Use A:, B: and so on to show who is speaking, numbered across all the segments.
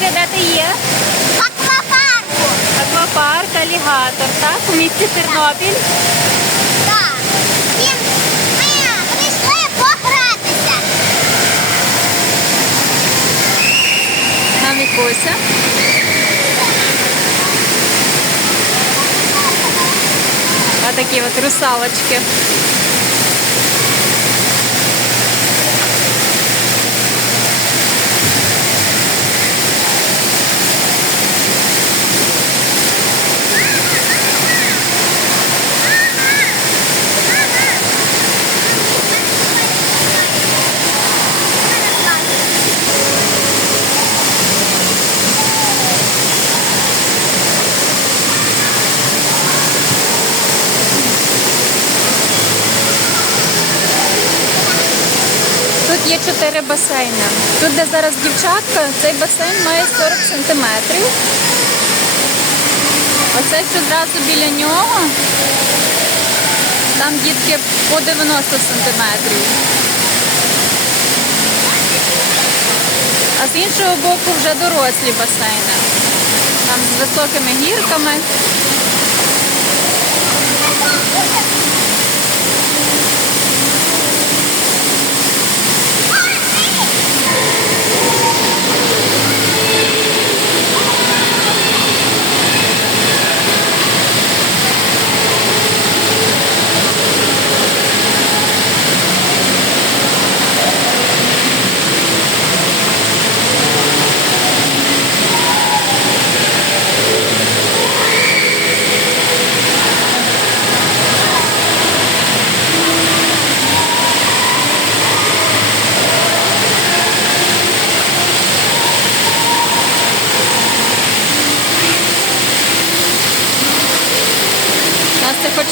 A: Де ти є.
B: Аквапарку.
A: Аквапарк, алігатор, так? У місті Тернопіль.
B: Так. Він ми прийшли погратися.
A: Нам Вікуся. А такі от русалочки. Тут є чотири басейни. Тут, де зараз дівчатка, цей басейн має 40 сантиметрів. Оце що зразу біля нього. Там дітки по 90 сантиметрів. А з іншого боку вже дорослі басейни. Там з високими гірками. Настя хоче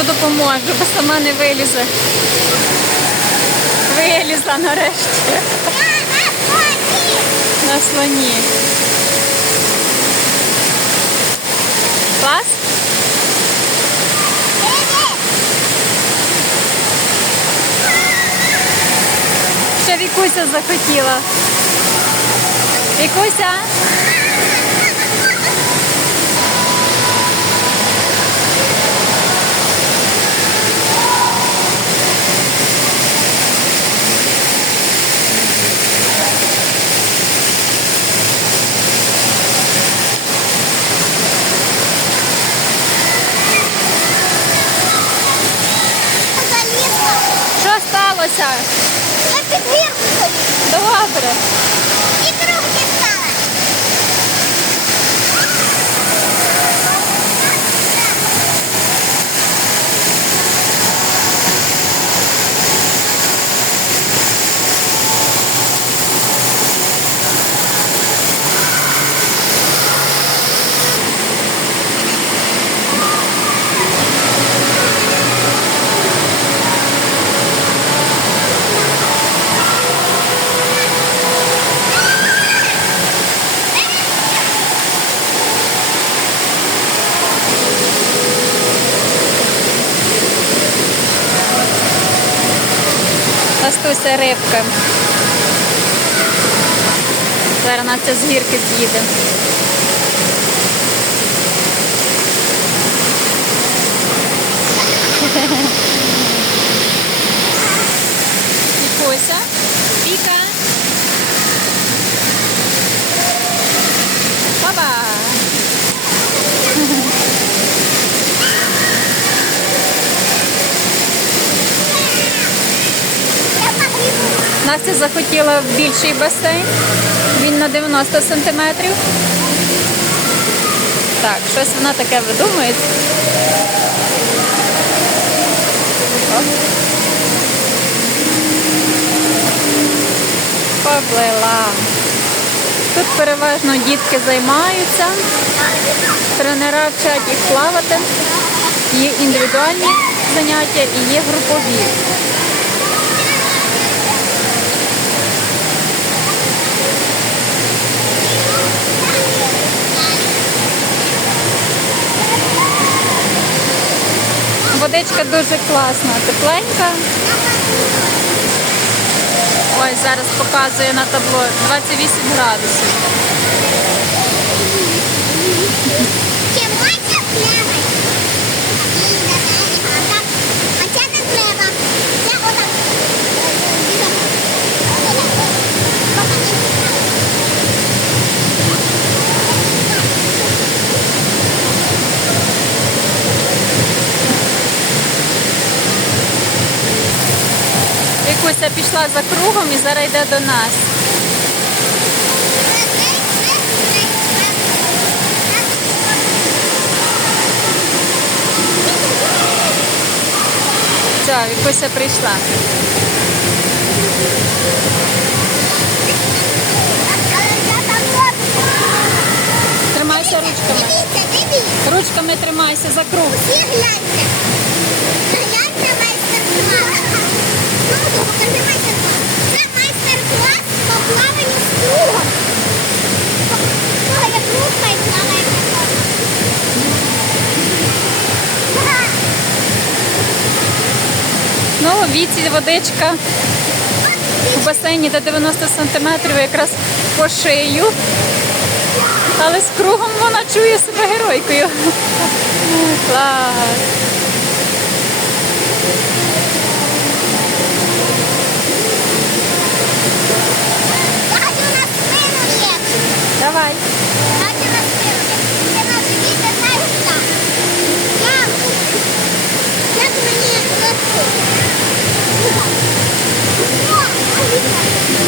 A: Піду допоможу, бо сама не вилізе. Вилізла нарешті на слоні. Клас? Ще Вікуся захотіла. Вікуся? ー
B: クです。
A: Настуся рибка. Зараз Настя з гірки з'їде. Вікуся. Віка. Настя захотіла більший басейн. Він на 90 сантиметрів. Так, щось вона таке видумує. Оп. проплила. Тут переважно дітки займаються, тренера вчать їх плавати. Є індивідуальні заняття і є групові. Водичка дуже класна, тепленька. Ой, зараз показує на табло 28 градусів.
B: Чи можна плавать, и а так, а це не треба. Це отак.
A: Вікуся пішла за кругом і зараз йде до нас. Все, Вікуся прийшла. Тримайся ручками. Ручками тримайся за круг.
B: Всі гляньте. Гляньте майстер-клас. Ну, покажи майстер-клас. Це майстер-клас по плаванню з кругом. Кого є круг, хай плаває по кругу. Ага.
A: Ну, у віці водичка в басейні до 90 сантиметрів якраз по шию. Але з кругом вона чує себе геройкою. Клас.
B: Thank you.